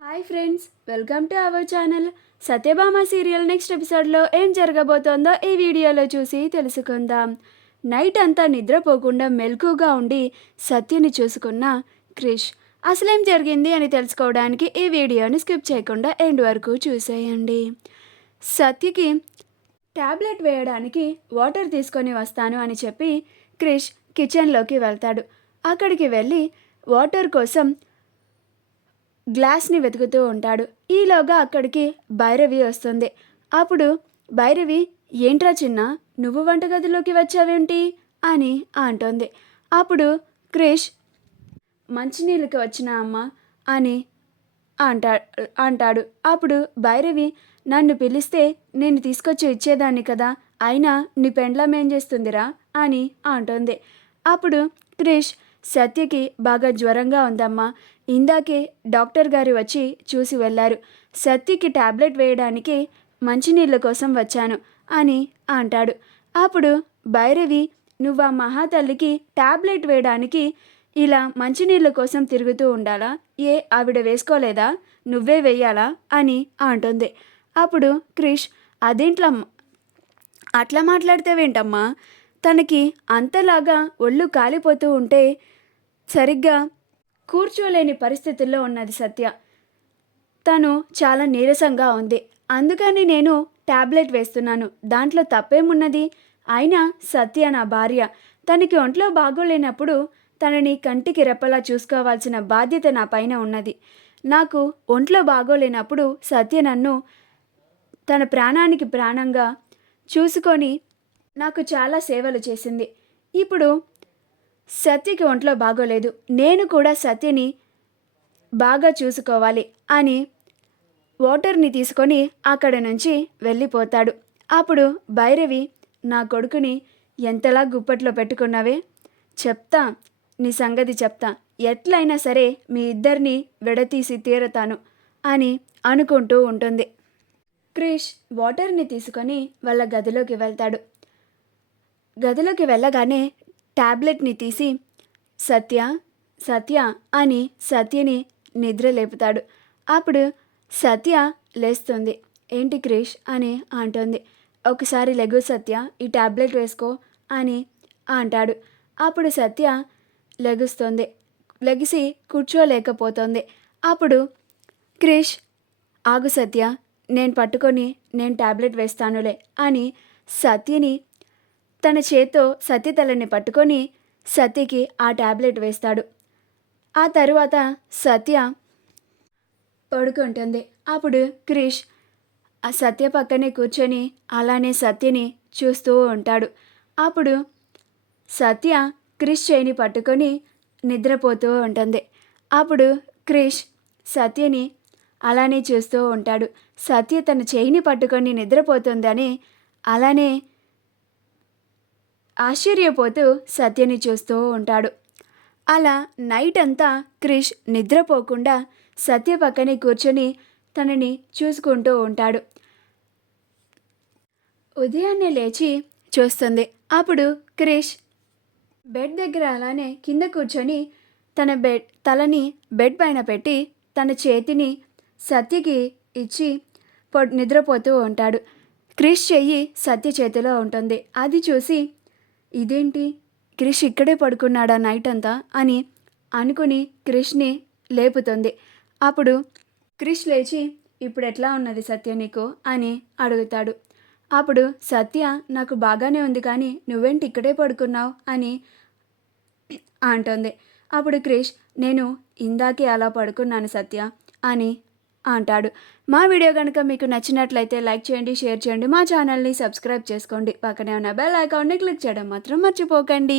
Hi friends, welcome to our channel. Satyabhama serial next ఎపిసోడ్లో ఏం జరగబోతోందో ఈ వీడియోలో చూసి తెలుసుకుందాం. నైట్ అంతా నిద్రపోకుండా మెలకుగా ఉండి సత్యని చూసుకున్న క్రిష్ అసలేం జరిగింది అని తెలుసుకోవడానికి ఈ వీడియోని స్కిప్ చేయకుండా ఎండ్ వరకు చూసేయండి. సత్యకి ట్యాబ్లెట్ వేయడానికి వాటర్ తీసుకొని వస్తాను అని చెప్పి క్రిష్ కిచెన్లోకి వెళ్తాడు. అక్కడికి వెళ్ళి వాటర్ కోసం గ్లాస్ని వెతుకుతూ ఉంటాడు. ఈలోగా అక్కడికి భైరవి వస్తుంది. అప్పుడు భైరవి, ఏంట్రా చిన్న, నువ్వు వంటగదిలోకి వచ్చావేంటి అని అంటోంది. అప్పుడు క్రిష్, మంచినీళ్ళకి వచ్చిన అమ్మ అని అంటాడు. అప్పుడు భైరవి, నన్ను పిలిస్తే నేను తీసుకొచ్చి ఇచ్చేదాన్ని కదా, అయినా నీ పెండ్లం ఏం చేస్తుందిరా అని అంటోంది. అప్పుడు క్రిష్, సత్యకి బాగా జ్వరంగా ఉందమ్మా, ఇందాకే డాక్టర్ గారు వచ్చి చూసి వెళ్ళారు. సత్యకి ట్యాబ్లెట్ వేయడానికి మంచినీళ్ళ కోసం వచ్చాను అని అంటాడు. అప్పుడు భైరవి, నువ్వు ఆ మహాతల్లికి ట్యాబ్లెట్ వేయడానికి ఇలా మంచినీళ్ళ కోసం తిరుగుతూ ఉండాలా? ఆవిడ వేసుకోలేదా, నువ్వే వెయ్యాలా అని అంటుంది. అప్పుడు క్రిష్, అదేంట్లా అట్లా మాట్లాడితేవేంటమ్మా, తనకి అంతలాగా ఒళ్ళు కాలిపోతూ ఉంటే సరిగ్గా కూర్చోలేని పరిస్థితుల్లో ఉన్నది సత్య. తను చాలా నీరసంగా ఉంది, అందుకని నేను ట్యాబ్లెట్ వేస్తున్నాను, దాంట్లో తప్పేమున్నది? అయినా సత్య నా భార్య, తనకి ఒంట్లో బాగోలేనప్పుడు తనని కంటికి రెప్పలా చూసుకోవాల్సిన బాధ్యత నా పైన ఉన్నది. నాకు ఒంట్లో బాగోలేనప్పుడు సత్య నన్ను తన ప్రాణానికి ప్రాణంగా చూసుకొని నాకు చాలా సేవలు చేసింది. ఇప్పుడు సత్యకి ఒంట్లో బాగోలేదు, నేను కూడా సత్యని బాగా చూసుకోవాలి అని వాటర్ని తీసుకొని అక్కడ నుంచి వెళ్ళిపోతాడు. అప్పుడు భైరవి, నా కొడుకుని ఎంతలా గుప్పట్లో పెట్టుకున్నావే, చెప్తా, నీ సంగతి చెప్తా, ఎట్లయినా సరే మీ ఇద్దరిని విడతీసి తీరతాను అని అనుకుంటూ ఉంటుంది. క్రిష్ వాటర్ని తీసుకొని వాళ్ళ గదిలోకి వెళ్తాడు. గదిలోకి వెళ్ళగానే ట్యాబ్లెట్ని తీసి సత్య సత్య అని సత్యని నిద్ర లేపుతాడు. అప్పుడు సత్య లేస్తుంది. ఏంటి క్రిష్ అని అంటుంది. ఒకసారి లెగు సత్య, ఈ ట్యాబ్లెట్ వేసుకో అని అంటాడు. అప్పుడు సత్య లెగుస్తుంది. లెగిసి కూర్చోలేకపోతుంది. అప్పుడు క్రిష్, ఆగు సత్య, నేను ట్యాబ్లెట్ వేస్తానులే అని సత్యని తన చేత్తో సత్య తలని పట్టుకొని సత్యకి ఆ ట్యాబ్లెట్ వేస్తాడు. ఆ తరువాత సత్య పడుకుంటుంది. అప్పుడు క్రిష్ ఆ సత్య పక్కనే కూర్చొని అలానే సత్యని చూస్తూ ఉంటాడు. అప్పుడు సత్య క్రిష్ చేయిని పట్టుకొని నిద్రపోతూ ఉంటుంది. అప్పుడు క్రిష్ సత్యని అలానే చూస్తూ ఉంటాడు. సత్య తన చేయిని పట్టుకొని నిద్రపోతుందని అలానే ఆశ్చర్యపోతూ సత్యని చూస్తూ ఉంటాడు. అలా నైట్ అంతా క్రిష్ నిద్రపోకుండా సత్య పక్కనే కూర్చొని తనని చూసుకుంటూ ఉంటాడు. ఉదయాన్నే లేచి చూస్తుంది. అప్పుడు క్రిష్ బెడ్ దగ్గర అలానే కింద కూర్చొని తలని బెడ్ పైన పెట్టి తన చేతిని సత్యకి ఇచ్చి నిద్రపోతూ ఉంటాడు. క్రిష్ చెయ్యి సత్య చేతిలో ఉంటుంది. అది చూసి, ఇదేంటి, క్రిష్ ఇక్కడే పడుకున్నాడా నైట్ అంతా అని అనుకుని క్రిష్ని లేపుతుంది. అప్పుడు క్రిష్ లేచి, ఇప్పుడు ఎట్లా ఉన్నది సత్య నీకు అని అడుగుతాడు. అప్పుడు సత్య, నాకు బాగానే ఉంది, కానీ నువ్వేంటి ఇక్కడే పడుకున్నావు అని అంటుంది. అప్పుడు క్రిష్, నేను ఇందాకే అలా పడుకున్నాను సత్య అని అంటాడు. మా వీడియో కనుక మీకు నచ్చినట్లయితే లైక్ చేయండి, షేర్ చేయండి, మా ఛానల్ని సబ్స్క్రైబ్ చేసుకోండి, పక్కనే ఉన్న బెల్ ఐకాన్ని క్లిక్ చేయడం మాత్రం మర్చిపోకండి.